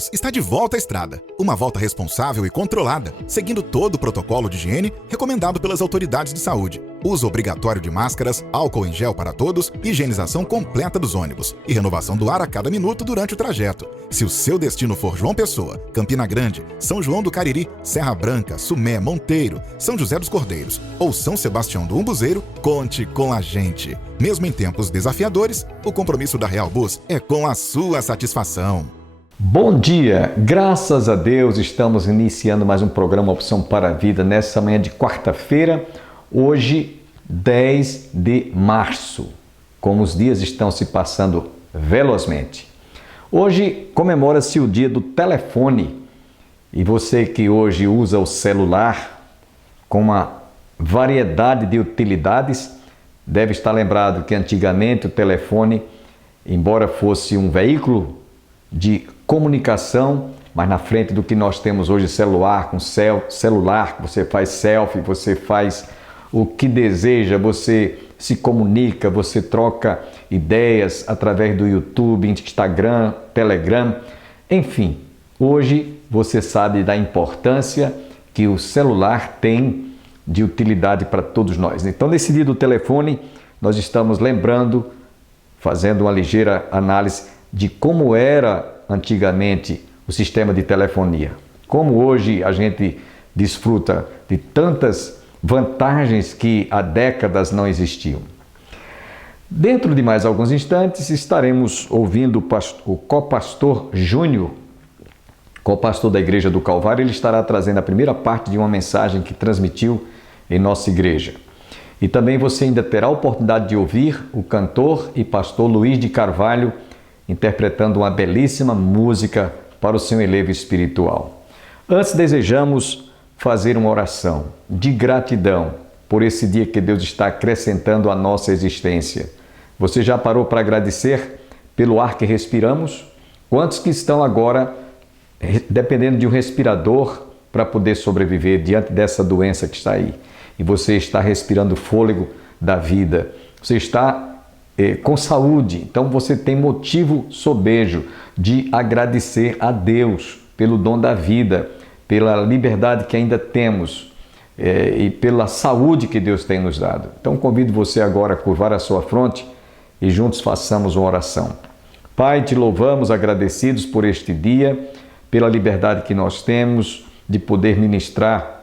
Bus está de volta à estrada. Uma volta responsável e controlada, seguindo todo o protocolo de higiene recomendado pelas autoridades de saúde. Uso obrigatório de máscaras, álcool em gel para todos, higienização completa dos ônibus e renovação do ar a cada minuto durante o trajeto. Se o seu destino for João Pessoa, Campina Grande, São João do Cariri, Serra Branca, Sumé, Monteiro, São José dos Cordeiros ou São Sebastião do Umbuzeiro, conte com a gente. Mesmo em tempos desafiadores, o compromisso da Real Bus é com a sua satisfação. Bom dia! Graças a Deus estamos iniciando mais um programa Opção para a Vida nessa manhã de quarta-feira, hoje 10 de março. Como os dias estão se passando velozmente. Hoje comemora-se o dia do telefone e você que hoje usa o celular com uma variedade de utilidades deve estar lembrado que antigamente o telefone, embora fosse um veículo de comunicação, mas na frente do que nós temos hoje, celular, com celular, você faz selfie, você faz o que deseja, você se comunica, você troca ideias através do YouTube, Instagram, Telegram, enfim. Hoje você sabe da importância que o celular tem de utilidade para todos nós. Então, nesse dia do telefone, nós estamos lembrando, fazendo uma ligeira análise de como era antigamente o sistema de telefonia. Como hoje a gente desfruta de tantas vantagens que há décadas não existiam. Dentro de mais alguns instantes estaremos ouvindo o copastor Júnior, copastor da Igreja do Calvário. Ele estará trazendo a primeira parte de uma mensagem que transmitiu em nossa igreja. E também você ainda terá a oportunidade de ouvir o cantor e pastor Luiz de Carvalho interpretando uma belíssima música para o seu elevo espiritual. Antes, desejamos fazer uma oração de gratidão por esse dia que Deus está acrescentando à nossa existência. Você já parou para agradecer pelo ar que respiramos? Quantos que estão agora dependendo de um respirador para poder sobreviver diante dessa doença que está aí? E você está respirando o fôlego da vida. Você está com saúde, então você tem motivo sobejo de agradecer a Deus pelo dom da vida, pela liberdade que ainda temos e pela saúde que Deus tem nos dado. Então convido você agora a curvar a sua fronte e juntos façamos uma oração. Pai, te louvamos agradecidos por este dia, pela liberdade que nós temos de poder ministrar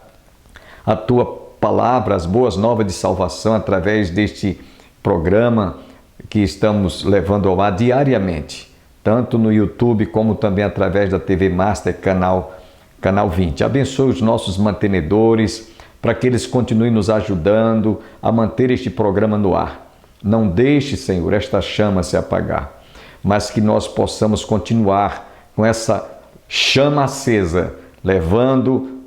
a Tua palavra, as boas novas de salvação através deste programa que estamos levando ao ar diariamente, tanto no YouTube como também através da TV Master, canal 20. Abençoe os nossos mantenedores, para que eles continuem nos ajudando a manter este programa no ar. Não deixe, Senhor, esta chama se apagar, mas que nós possamos continuar com essa chama acesa, levando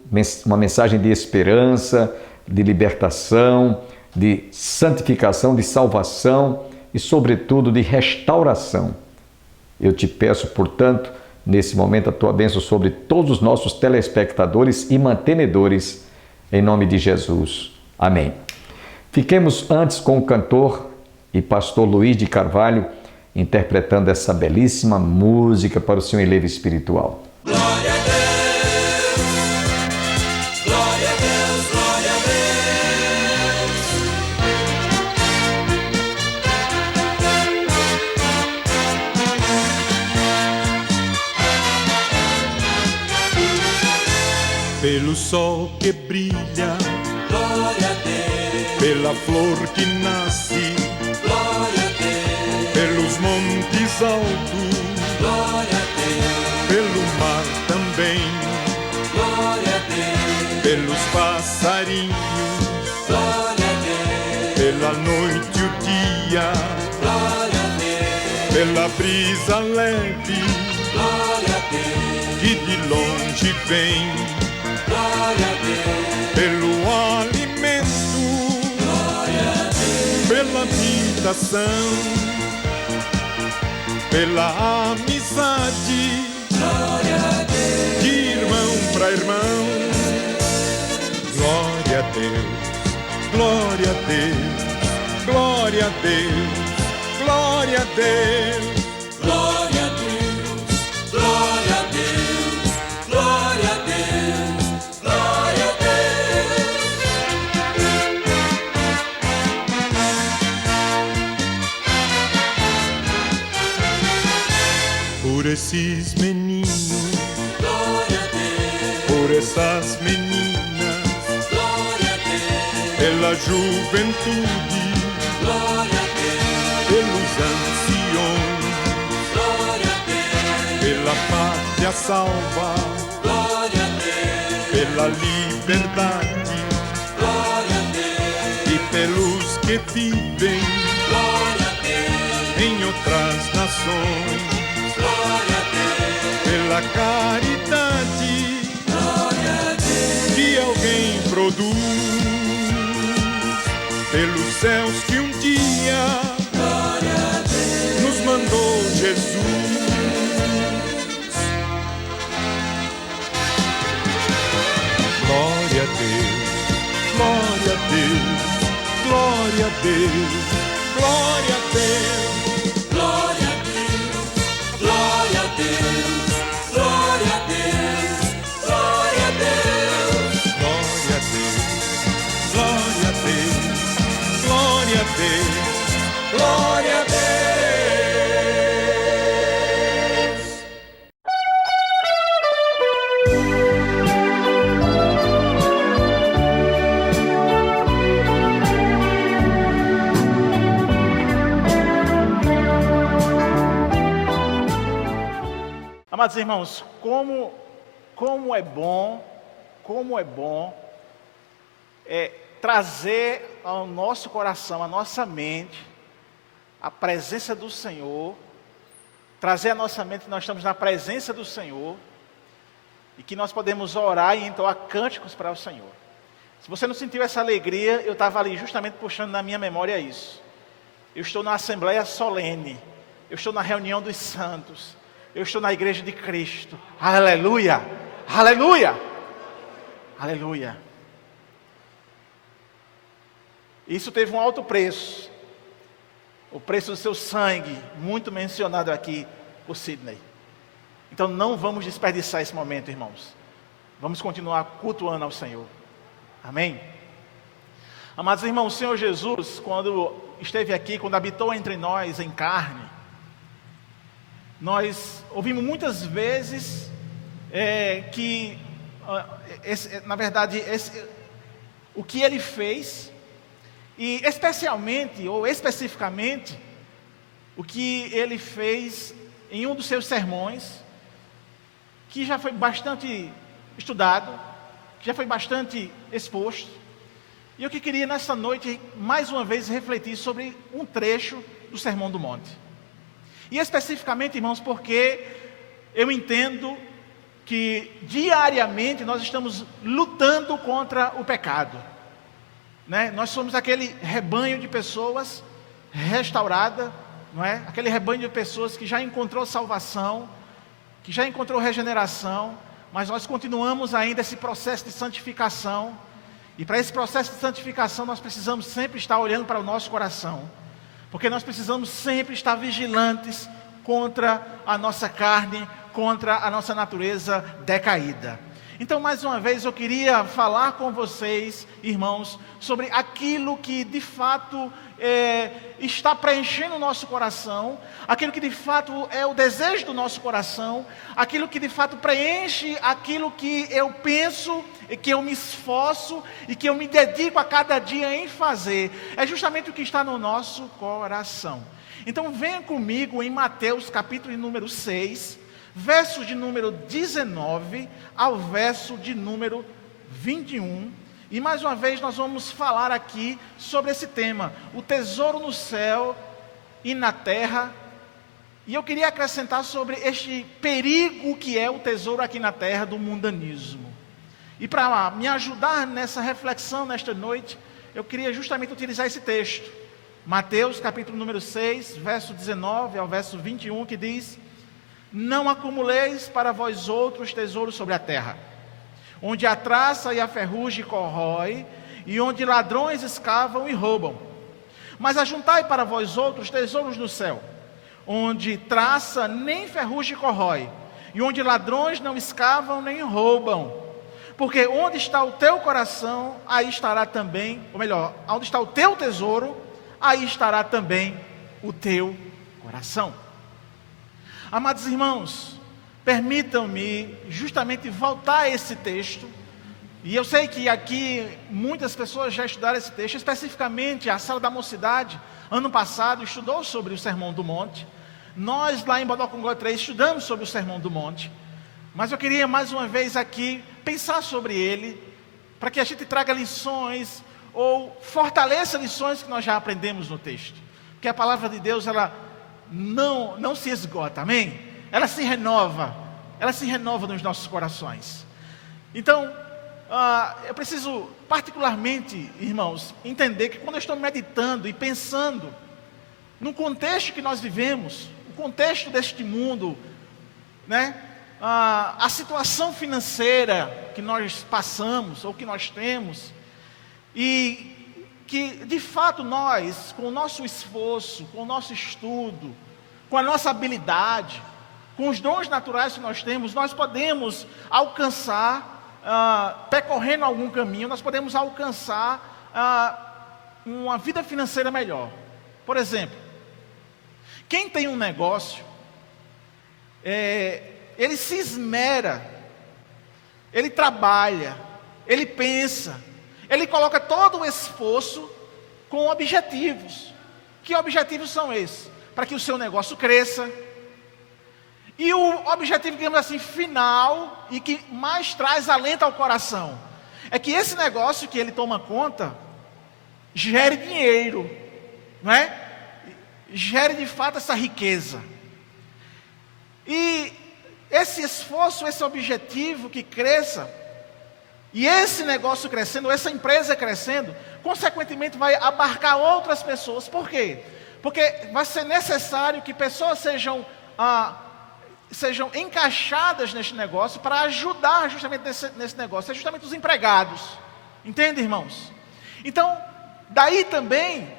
uma mensagem de esperança, de libertação, de santificação, de salvação e, sobretudo, de restauração. Eu te peço, portanto, nesse momento, a tua bênção sobre todos os nossos telespectadores e mantenedores, em nome de Jesus. Amém. Fiquemos antes com o cantor e pastor Luiz de Carvalho, interpretando essa belíssima música para o seu elevo espiritual. Glória a Deus! Pelo sol que brilha, Glória a Deus! pela flor que nasce, Glória a Deus! pelos montes altos, Glória a Deus! pelo mar também, Glória a Deus! pelos passarinhos, Glória a Deus! pela noite e o dia, Glória a Deus! pela brisa leve Glória a Deus! que de longe vem, Glória a Deus! pelo alimento, Glória a Deus! pela habitação, pela amizade, Glória a Deus! de irmão para irmão. Glória a Deus, glória a Deus, glória a Deus, glória a Deus. Glória a Deus! Glória a Deus! essas meninas, glória a Deus, pela juventude, glória a Deus, pelos anciões, glória a Deus, pela pátria salva, glória a Deus, pela liberdade glória a Deus, e pelos que vivem glória a Deus, em outras nações, glória a Deus, pela caridade glória a Deus, que alguém produz, pelos céus que um dia glória a Deus, nos mandou Jesus. Glória a Deus, glória a Deus, glória a Deus, glória a Deus, glória a Deus, glória a Deus, glória a Deus, glória a Deus, glória a Deus, glória a Deus, glória a Deus, glória a Deus. Amados irmãos, como é bom trazer ao nosso coração, à nossa mente, a presença do Senhor, trazer à nossa mente que nós estamos na presença do Senhor e que nós podemos orar e entoar cânticos para o Senhor. Se você não sentiu essa alegria, eu estava ali justamente puxando na minha memória isso. Eu estou na Assembleia Solene, eu estou na reunião dos santos, eu estou na igreja de Cristo. Aleluia! Aleluia! Aleluia! Isso teve um alto preço. O preço do seu sangue, muito mencionado aqui por Sidney. Então não vamos desperdiçar esse momento, irmãos. Vamos continuar cultuando ao Senhor. Amém? Amados irmãos, o Senhor Jesus, quando esteve aqui, quando habitou entre nós em carne, nós ouvimos muitas vezes o que Ele fez, e especialmente, ou especificamente, o que Ele fez em um dos seus sermões, que já foi bastante estudado, que já foi bastante exposto, e eu que queria nessa noite, mais uma vez, refletir sobre um trecho do Sermão do Monte. E especificamente, irmãos, porque eu entendo que diariamente nós estamos lutando contra o pecado, né? Nós somos aquele rebanho de pessoas restaurada, não é? Aquele rebanho de pessoas que já encontrou salvação, que já encontrou regeneração, mas nós continuamos ainda esse processo de santificação. E para esse processo de santificação nós precisamos sempre estar olhando para o nosso coração, porque nós precisamos sempre estar vigilantes contra a nossa carne, contra a nossa natureza decaída. Então, mais uma vez, eu queria falar com vocês, irmãos, sobre aquilo que de fato está preenchendo o nosso coração, aquilo que de fato é o desejo do nosso coração, aquilo que de fato preenche aquilo que eu penso, e que eu me esforço e que eu me dedico a cada dia em fazer. É justamente o que está no nosso coração. Então venha comigo em Mateus capítulo número 6, versos de número 19 ao verso de número 21. E mais uma vez nós vamos falar aqui sobre esse tema, o tesouro no céu e na terra. E eu queria acrescentar sobre este perigo que é o tesouro aqui na terra do mundanismo. E para me ajudar nessa reflexão nesta noite, eu queria justamente utilizar esse texto. Mateus capítulo número 6, verso 19 ao verso 21, que diz: não acumuleis para vós outros tesouros sobre a terra, onde a traça e a ferrugem corrói, e onde ladrões escavam e roubam. Mas ajuntai para vós outros tesouros no céu, onde traça nem ferrugem corrói, e onde ladrões não escavam nem roubam. Porque onde está o teu coração, aí estará também, ou melhor, onde está o teu tesouro, aí estará também o teu coração. Amados irmãos, permitam-me justamente voltar a esse texto. E eu sei que aqui muitas pessoas já estudaram esse texto, especificamente a Sala da Mocidade, ano passado, estudou sobre o Sermão do Monte. Nós, lá em Bodocongó 3, estudamos sobre o Sermão do Monte. Mas eu queria mais uma vez aqui pensar sobre ele, para que a gente traga lições, ou fortaleça lições que nós já aprendemos no texto. Porque a palavra de Deus, ela não se esgota, amém? Ela se renova nos nossos corações. Então, eu preciso particularmente, irmãos, entender que quando eu estou meditando e pensando no contexto que nós vivemos, o contexto deste mundo, né? A situação financeira que nós passamos, ou que nós temos, e que de fato nós, com o nosso esforço, com o nosso estudo, com a nossa habilidade, com os dons naturais que nós temos, nós podemos alcançar, percorrendo algum caminho, nós podemos alcançar uma vida financeira melhor. Por exemplo, quem tem um negócio, ele se esmera, ele trabalha, ele pensa, ele coloca todo o esforço com objetivos. Que objetivos são esses? Para que o seu negócio cresça. E o objetivo, digamos assim, final, e que mais traz alento ao coração, é que esse negócio que ele toma conta, gere dinheiro, não é? Gere de fato essa riqueza. E esse esforço, esse objetivo que cresça, e esse negócio crescendo, essa empresa crescendo, consequentemente vai abarcar outras pessoas. Por quê? Porque vai ser necessário que pessoas sejam encaixadas neste negócio para ajudar justamente nesse negócio, é justamente os empregados. Entende, irmãos? Então, daí também,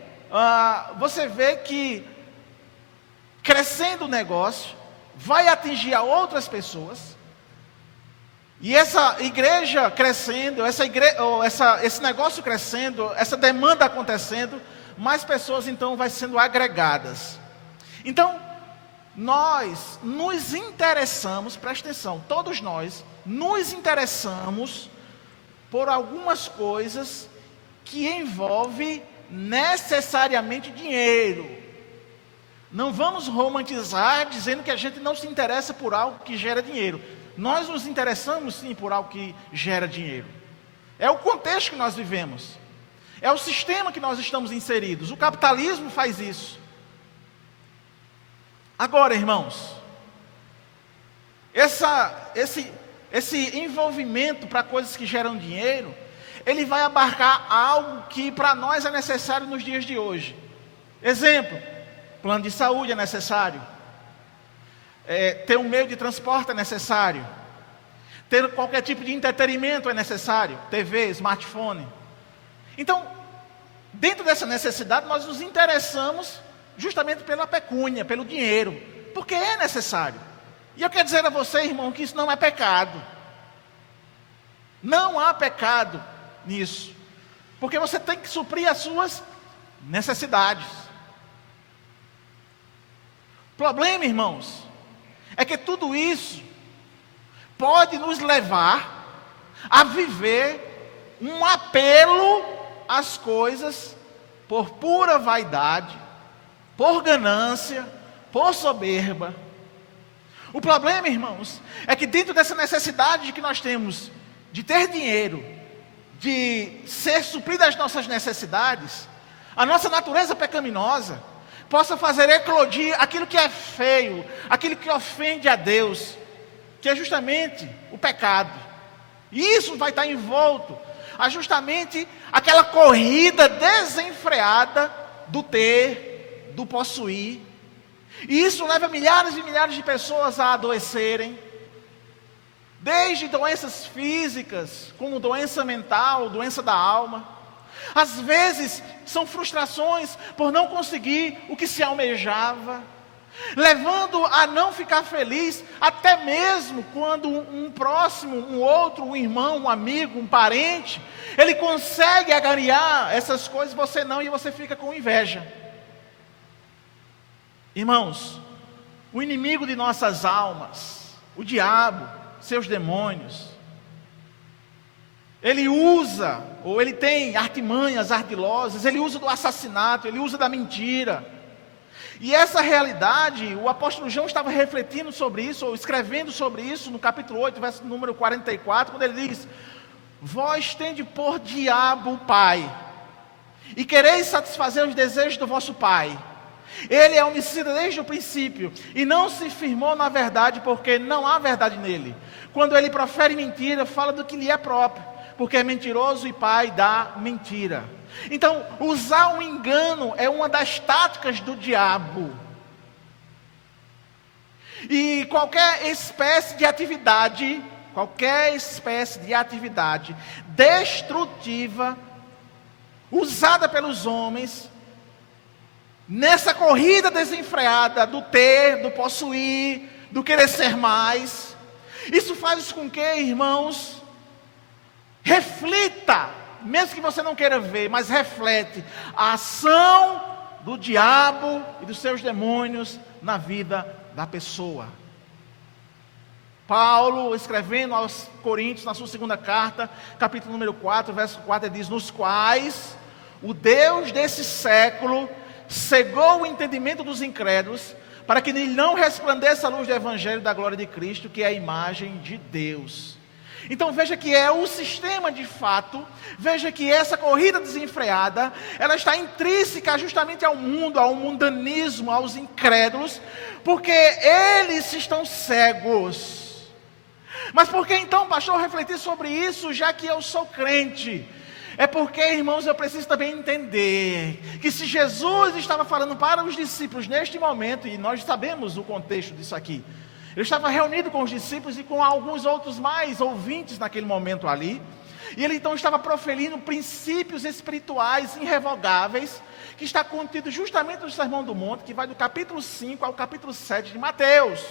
você vê que crescendo o negócio, vai atingir a outras pessoas, e essa igreja crescendo, esse negócio crescendo, essa demanda acontecendo, mais pessoas então vai sendo agregadas. Então, nós nos interessamos, presta atenção, todos nós nos interessamos por algumas coisas que envolvem necessariamente dinheiro. Não vamos romantizar dizendo que a gente não se interessa por algo que gera dinheiro. Nós nos interessamos sim por algo que gera dinheiro. É o contexto que nós vivemos. É o sistema que nós estamos inseridos. O capitalismo faz isso. Agora, irmãos, esse envolvimento para coisas que geram dinheiro, ele vai abarcar algo que para nós é necessário nos dias de hoje. Exemplo, plano de saúde é necessário. Ter um meio de transporte é necessário. Ter qualquer tipo de entretenimento é necessário. TV, smartphone. Então, dentro dessa necessidade, nós nos interessamos justamente pela pecúnia, pelo dinheiro, porque é necessário. E eu quero dizer a você, irmão, que isso não é pecado. Não há pecado nisso, porque você tem que suprir as suas necessidades. O problema, irmãos, é que tudo isso pode nos levar a viver um apelo às coisas por pura vaidade, por ganância, por soberba. O problema, irmãos, é que dentro dessa necessidade que nós temos de ter dinheiro, de ser supridas as nossas necessidades, a nossa natureza pecaminosa possa fazer eclodir aquilo que é feio, aquilo que ofende a Deus, que é justamente o pecado. E isso vai estar envolto a justamente aquela corrida desenfreada do ter, do possuir. E isso leva milhares e milhares de pessoas a adoecerem, desde doenças físicas, como doença mental, doença da alma. Às vezes são frustrações por não conseguir o que se almejava, levando a não ficar feliz, até mesmo quando um próximo, um outro, um irmão, um amigo, um parente, ele consegue agarrar essas coisas, você não, e você fica com inveja. Irmãos, o inimigo de nossas almas, o diabo, seus demônios, ele usa, ou ele tem artimanhas ardilosas, ele usa do assassinato, ele usa da mentira. E essa realidade, o apóstolo João estava refletindo sobre isso, ou escrevendo sobre isso, no capítulo 8, verso número 44, quando ele diz: vós tende por diabo o Pai, e quereis satisfazer os desejos do vosso Pai. Ele é homicida desde o princípio, e não se firmou na verdade, porque não há verdade nele. Quando ele profere mentira, fala do que lhe é próprio, porque é mentiroso e pai da mentira. Então, usar o engano é uma das táticas do diabo. E qualquer espécie de atividade destrutiva, usada pelos homens, nessa corrida desenfreada do ter, do possuir, do querer ser mais, isso faz com que, irmãos, reflita, mesmo que você não queira ver, mas reflete a ação do diabo e dos seus demônios na vida da pessoa. Paulo, escrevendo aos Coríntios, na sua segunda carta, capítulo número 4, verso 4, ele diz: nos quais o Deus desse século cegou o entendimento dos incrédulos, para que nele não resplandeça a luz do evangelho da glória de Cristo, que é a imagem de Deus. Então veja que é o sistema de fato, veja que essa corrida desenfreada, ela está intrínseca justamente ao mundo, ao mundanismo, aos incrédulos, porque eles estão cegos. Mas por que então, pastor, refletir sobre isso, já que eu sou crente? É porque, irmãos, eu preciso também entender que se Jesus estava falando para os discípulos neste momento, e nós sabemos o contexto disso aqui, ele estava reunido com os discípulos e com alguns outros mais ouvintes naquele momento ali, e ele então estava proferindo princípios espirituais irrevogáveis, que está contido justamente no Sermão do Monte, que vai do capítulo 5 ao capítulo 7 de Mateus.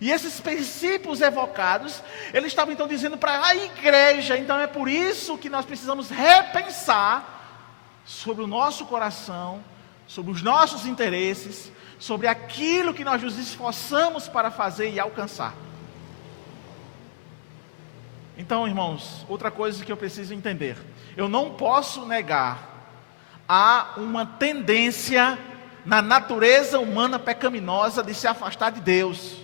E esses princípios evocados, ele estava então dizendo para a igreja. Então é por isso que nós precisamos repensar sobre o nosso coração, sobre os nossos interesses, sobre aquilo que nós nos esforçamos para fazer e alcançar. Então, irmãos, outra coisa que eu preciso entender: eu não posso negar, há uma tendência na natureza humana pecaminosa de se afastar de Deus,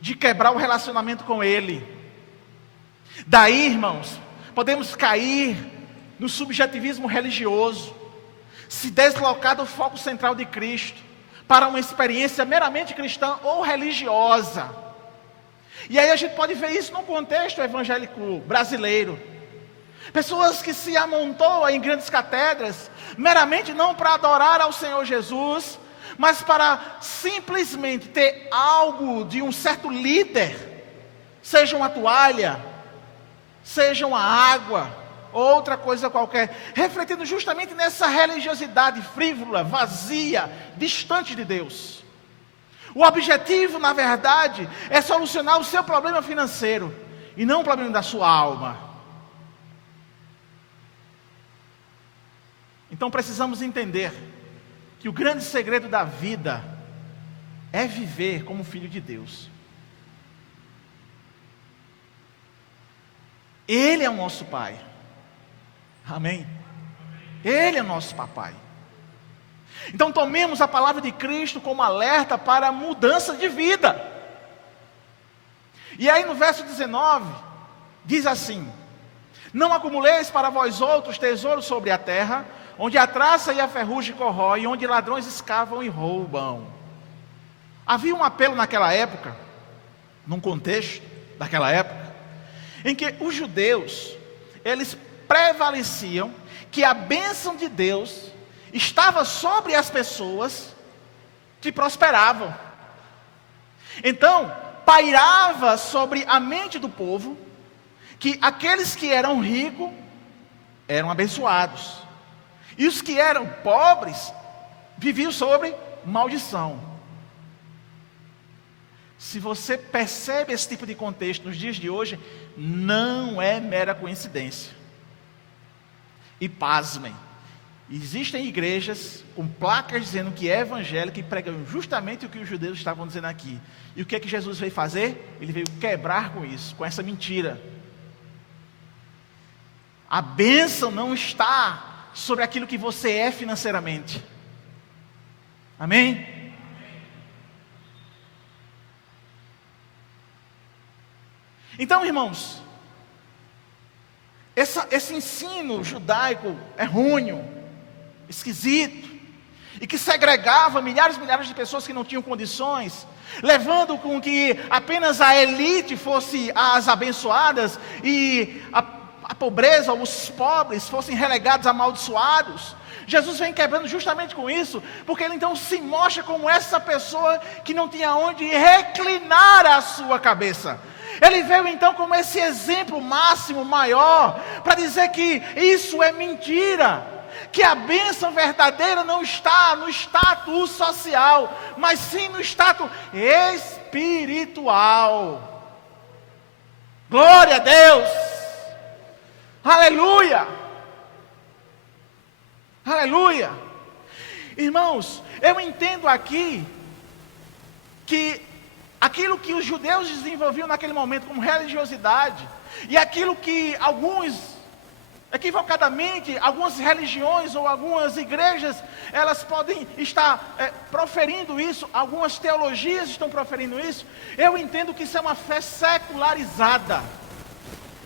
de quebrar o relacionamento com Ele. Daí, irmãos, podemos cair no subjetivismo religioso, se deslocar do foco central de Cristo para uma experiência meramente cristã ou religiosa. E aí a gente pode ver isso no contexto evangélico brasileiro. Pessoas que se amontoam em grandes catedras, meramente não para adorar ao Senhor Jesus, mas para simplesmente ter algo de um certo líder, seja uma toalha, seja uma água, outra coisa qualquer, refletindo justamente nessa religiosidade frívola, vazia, distante de Deus. O objetivo, na verdade, é solucionar o seu problema financeiro, e não o problema da sua alma. Então precisamos entender que o grande segredo da vida é viver como filho de Deus. Ele é o nosso Pai. Amém? Ele é nosso papai. Então tomemos a palavra de Cristo como alerta para a mudança de vida. E aí no verso 19, diz assim: não acumuleis para vós outros tesouros sobre a terra, onde a traça e a ferrugem corrói, onde ladrões escavam e roubam. Havia um apelo naquela época, num contexto daquela época, em que os judeus, eles prevaleciam que a bênção de Deus estava sobre as pessoas que prosperavam. Então, pairava sobre a mente do povo que aqueles que eram ricos eram abençoados, e os que eram pobres viviam sobre maldição. Se você percebe esse tipo de contexto nos dias de hoje, não é mera coincidência. E pasmem, Existem igrejas com placas dizendo que é evangélico e pregam justamente o que os judeus estavam dizendo aqui. E o que é que Jesus veio fazer? Ele veio quebrar com isso, com essa mentira. A bênção não está sobre aquilo que você é financeiramente. Amém? Então, irmãos, esse ensino judaico errôneo, esquisito, e que segregava milhares e milhares de pessoas que não tinham condições, levando com que apenas a elite fosse as abençoadas e a pobreza, os pobres fossem relegados, amaldiçoados. Jesus vem quebrando justamente com isso, porque ele então se mostra como essa pessoa que não tinha onde reclinar a sua cabeça. Ele veio então como esse exemplo máximo, maior, para dizer que isso é mentira, que a bênção verdadeira não está no status social, mas sim no status espiritual. Glória a Deus! Aleluia! Aleluia! Irmãos, eu entendo aqui que aquilo que os judeus desenvolviam naquele momento como religiosidade, e aquilo que equivocadamente, algumas religiões ou algumas igrejas, elas podem estar proferindo isso, algumas teologias estão proferindo isso, eu entendo que isso é uma fé secularizada,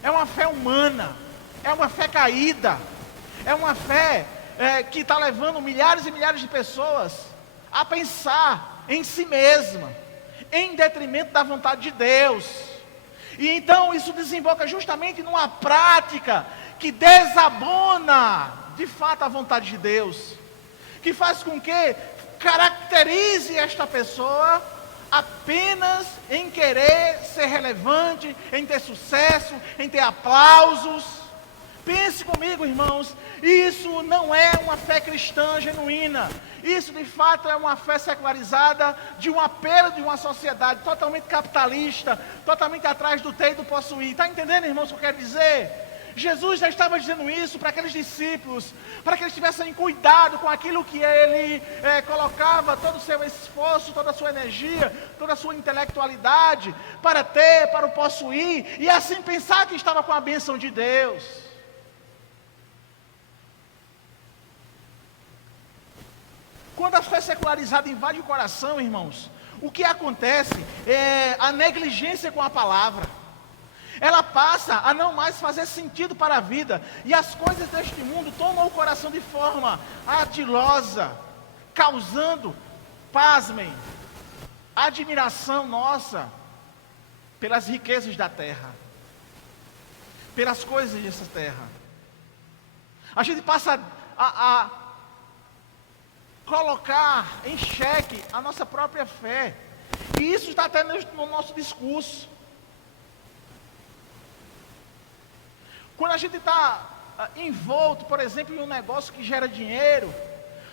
é uma fé humana, é uma fé caída, é uma fé que está levando milhares e milhares de pessoas a pensar em si mesma, em detrimento da vontade de Deus. E então isso desemboca justamente numa prática que desabona de fato a vontade de Deus, que faz com que caracterize esta pessoa apenas em querer ser relevante, em ter sucesso, em ter aplausos. Pense comigo, irmãos, isso não é uma fé cristã genuína. Isso de fato é uma fé secularizada de um apelo de uma sociedade totalmente capitalista, totalmente atrás do ter e do possuir. Está entendendo, irmãos, o que eu quero dizer? Jesus já estava dizendo isso para aqueles discípulos, para que eles tivessem cuidado com aquilo que ele colocava todo o seu esforço, toda a sua energia, toda a sua intelectualidade, para ter, para o possuir, e assim pensar que estava com a bênção de Deus. Quando a fé secularizada invade o coração, irmãos, o que acontece é a negligência com a palavra. Ela passa a não mais fazer sentido para a vida, e as coisas deste mundo tomam o coração de forma atilosa, causando, pasmem, admiração nossa pelas riquezas da terra, pelas coisas dessa terra. A gente passa a colocar em xeque a nossa própria fé, e isso está até no nosso discurso. Quando a gente está envolto, por exemplo, em um negócio que gera dinheiro,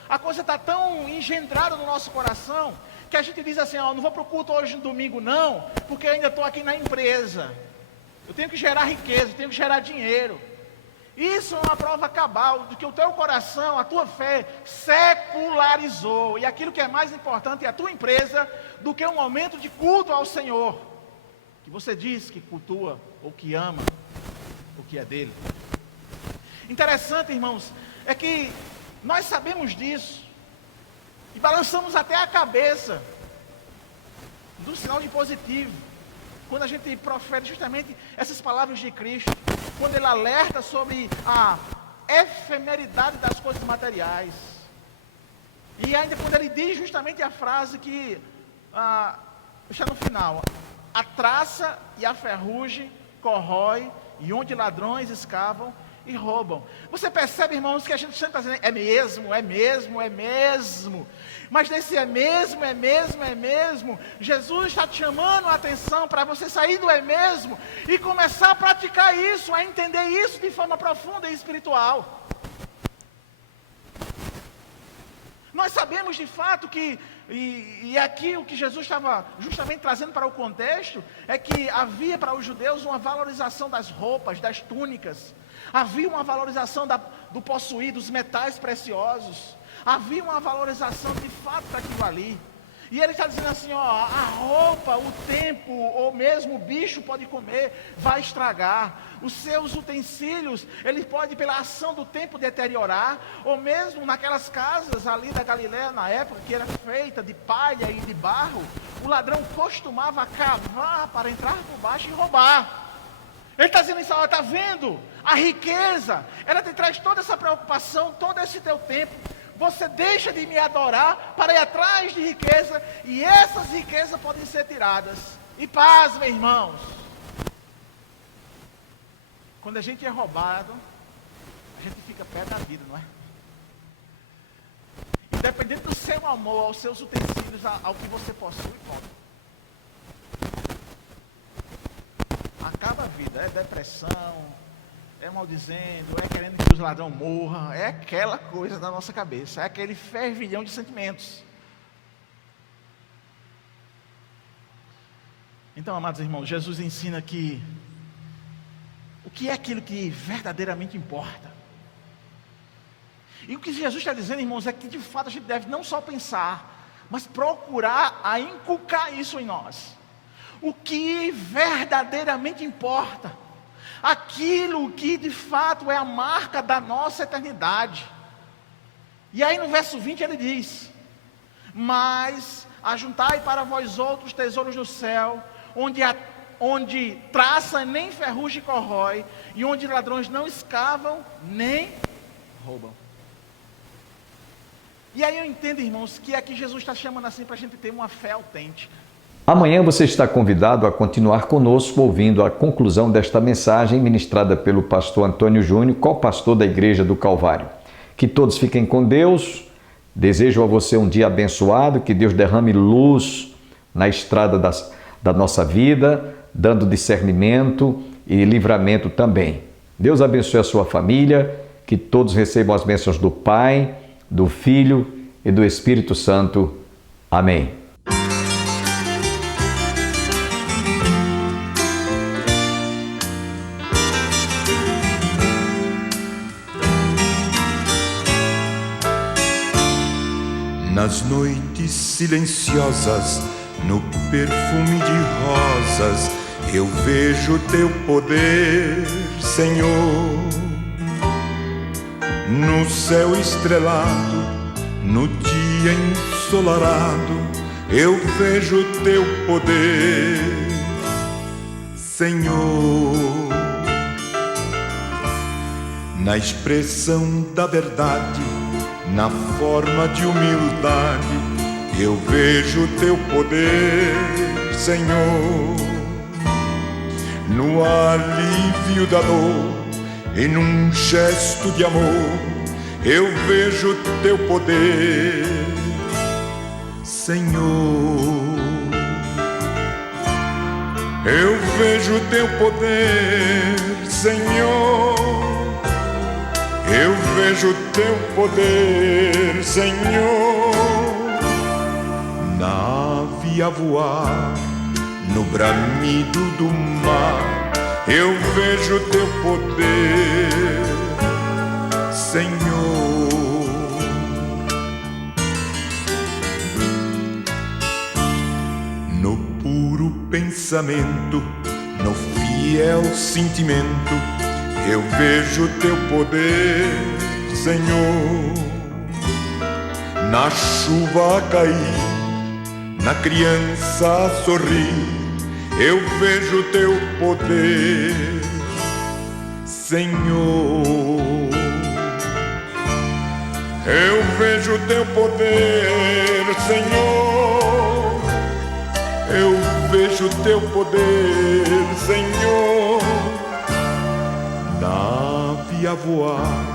a coisa está tão engendrada no nosso coração, que a gente diz assim, não vou para o culto hoje no domingo não, porque eu ainda estou aqui na empresa, eu tenho que gerar riqueza, eu tenho que gerar dinheiro. Isso é uma prova cabal de que o teu coração, a tua fé, secularizou. E aquilo que é mais importante é a tua empresa do que um momento de culto ao Senhor, que você diz que cultua ou que ama o que é dele. Interessante, irmãos, é que nós sabemos disso e balançamos até a cabeça do sinal de positivo quando a gente profere justamente essas palavras de Cristo, quando ele alerta sobre a efemeridade das coisas materiais, e ainda quando ele diz justamente a frase que está no final: a traça e a ferrugem corrói, e onde ladrões escavam e roubam. Você percebe, irmãos, que a gente sempre está dizendo, é mesmo, é mesmo, é mesmo. Mas nesse é mesmo, é mesmo, é mesmo, Jesus está te chamando a atenção para você sair do é mesmo e começar a praticar isso, a entender isso de forma profunda e espiritual. Nós sabemos de fato que, e aqui o que Jesus estava justamente trazendo para o contexto, é que havia para os judeus uma valorização das roupas, das túnicas, havia uma valorização do possuir, dos metais preciosos, havia uma valorização de fato daquilo ali. E ele está dizendo assim, ó, a roupa, o tempo, ou mesmo o bicho pode comer, vai estragar. Os seus utensílios, ele pode pela ação do tempo deteriorar, ou mesmo naquelas casas ali da Galileia na época, que era feita de palha e de barro, o ladrão costumava cavar para entrar por baixo e roubar. Ele está dizendo isso, ó, está vendo? A riqueza, ela te traz toda essa preocupação, todo esse teu tempo. Você deixa de me adorar para ir atrás de riqueza, e essas riquezas podem ser tiradas. E pasmem, irmãos, quando a gente é roubado, a gente fica pé da vida, não é? Independente do seu amor, aos seus utensílios, ao que você possui, pronto. Acaba a vida, é depressão, é maldizendo, é querendo que os ladrões morram, é aquela coisa da nossa cabeça, é aquele fervilhão de sentimentos. Então, amados irmãos, Jesus ensina que o que é aquilo que verdadeiramente importa. E o que Jesus está dizendo, irmãos, é que de fato a gente deve não só pensar, mas procurar a inculcar isso em nós. O que verdadeiramente importa. Aquilo que de fato é a marca da nossa eternidade. E aí no verso 20 ele diz: mas ajuntai para vós outros tesouros no céu, onde traça nem ferrugem corrói, e onde ladrões não escavam nem roubam. E aí eu entendo, irmãos, que aqui Jesus está chamando assim para a gente ter uma fé autêntica. Amanhã você está convidado a continuar conosco ouvindo a conclusão desta mensagem ministrada pelo pastor Antônio Júnior, co-pastor da Igreja do Calvário. Que todos fiquem com Deus. Desejo a você um dia abençoado, que Deus derrame luz na estrada da nossa vida, dando discernimento e livramento também. Deus abençoe a sua família, que todos recebam as bênçãos do Pai, do Filho e do Espírito Santo. Amém. Nas noites silenciosas, no perfume de rosas, eu vejo teu poder, Senhor. No céu estrelado, no dia ensolarado, eu vejo teu poder, Senhor. Na expressão da verdade, na forma de humildade, eu vejo teu poder, Senhor. No alívio da dor e num gesto de amor, eu vejo teu poder, Senhor. Eu vejo teu poder, Senhor. Eu vejo teu poder, Senhor. Na ave a voar, no bramido do mar, eu vejo teu poder, Senhor. No puro pensamento, no fiel sentimento, eu vejo teu poder, Senhor. Na chuva a cair, na criança a sorrir, eu vejo teu poder, Senhor. Eu vejo teu poder, Senhor. Eu vejo teu poder, Senhor. Na ave a voar,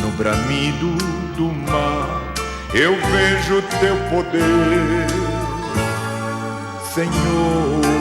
no bramido do mar, eu vejo teu poder, Senhor.